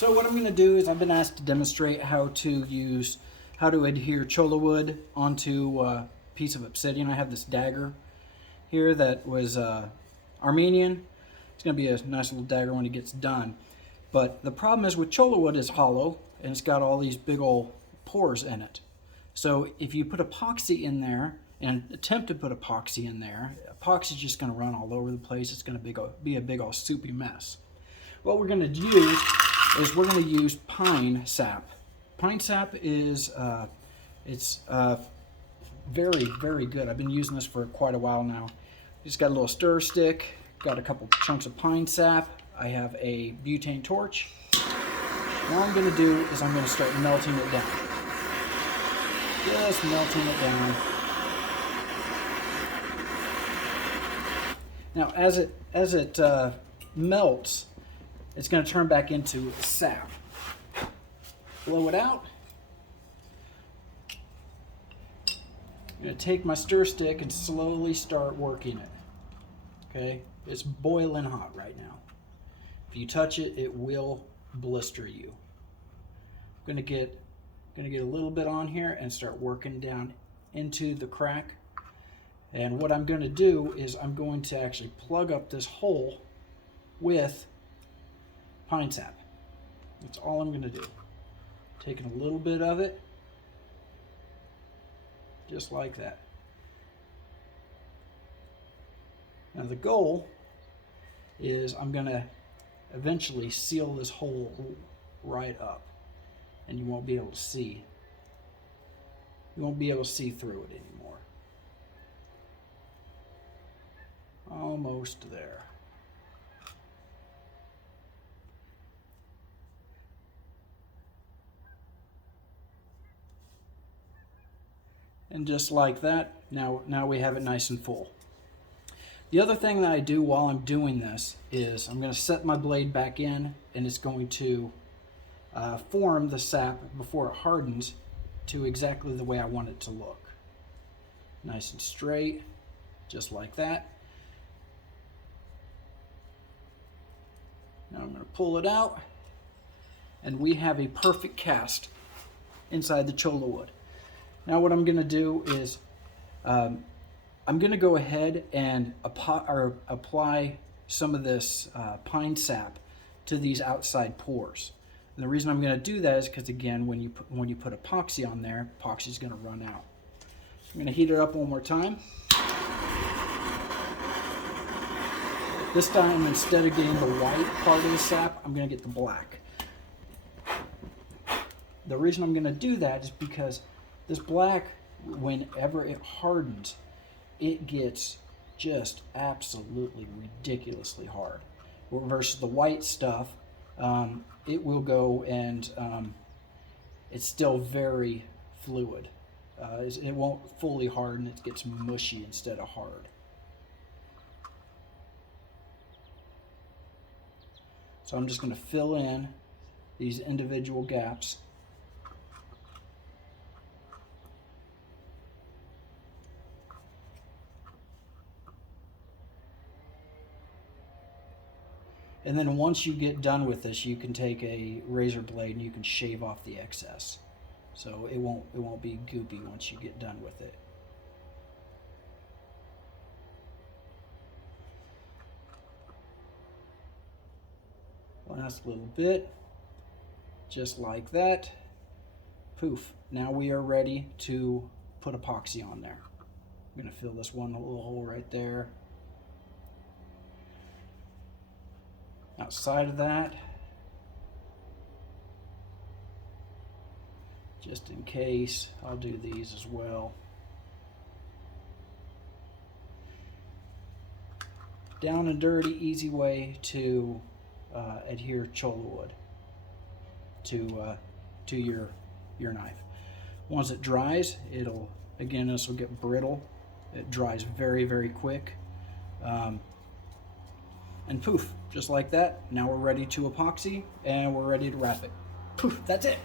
So what I'm going to do is I've been asked to demonstrate how to adhere cholla wood onto a piece of obsidian. I have this dagger here that was Armenian. It's going to be a nice little dagger when it gets done. But the problem is with cholla wood is hollow and it's got all these big old pores in it. So if you put epoxy in there and attempt to put epoxy in there, epoxy is just going to run all over the place. It's going to be a big old soupy mess. What we're going to do is we're going to use pine sap. Pine sap is very, very good. I've been using this for quite a while now. Just got a little stir stick, got a couple chunks of pine sap. I have a butane torch. What I'm going to do is I'm going to start melting it down. Just melting it down. Now, as it melts, it's going to turn back into sap. Blow it out. I'm going to take my stir stick and slowly start working it. Okay, it's boiling hot right now. If you touch it, it will blister you. I'm going to get a little bit on here and start working down into the crack. And what I'm going to do is I'm going to actually plug up this hole with pine sap. That's all I'm going to do. Taking a little bit of it, just like that. Now the goal is I'm going to eventually seal this hole right up, and you won't be able to see. You won't be able to see through it anymore. Almost there. And just like that, now we have it nice and full. The other thing that I do while I'm doing this is I'm going to set my blade back in, and it's going to form the sap before it hardens to exactly the way I want it to look. Nice and straight, just like that. Now I'm going to pull it out, and we have a perfect cast inside the cholla wood. Now what I'm going to do is I'm going to go ahead and apply some of this pine sap to these outside pores. And the reason I'm going to do that is because, again, when you put epoxy on there, epoxy is going to run out. I'm going to heat it up one more time. This time, instead of getting the white part of the sap, I'm going to get the black. The reason I'm going to do that is because this black, whenever it hardens, it gets just absolutely ridiculously hard. Versus the white stuff, it will go and it's still very fluid. It won't fully harden, it gets mushy instead of hard. So I'm just going to fill in these individual gaps. And then once you get done with this, you can take a razor blade and you can shave off the excess. So it won't be goopy once you get done with it. Last little bit, just like that. Poof. Now we are ready to put epoxy on there. I'm going to fill this one little hole right there. Outside of that, just in case, I'll do these as well. Down and dirty, easy way to adhere cholla wood to your knife. Once it dries, this will get brittle. It dries very, very quick. And poof, just like that. Now we're ready to epoxy and we're ready to wrap it. Poof, that's it.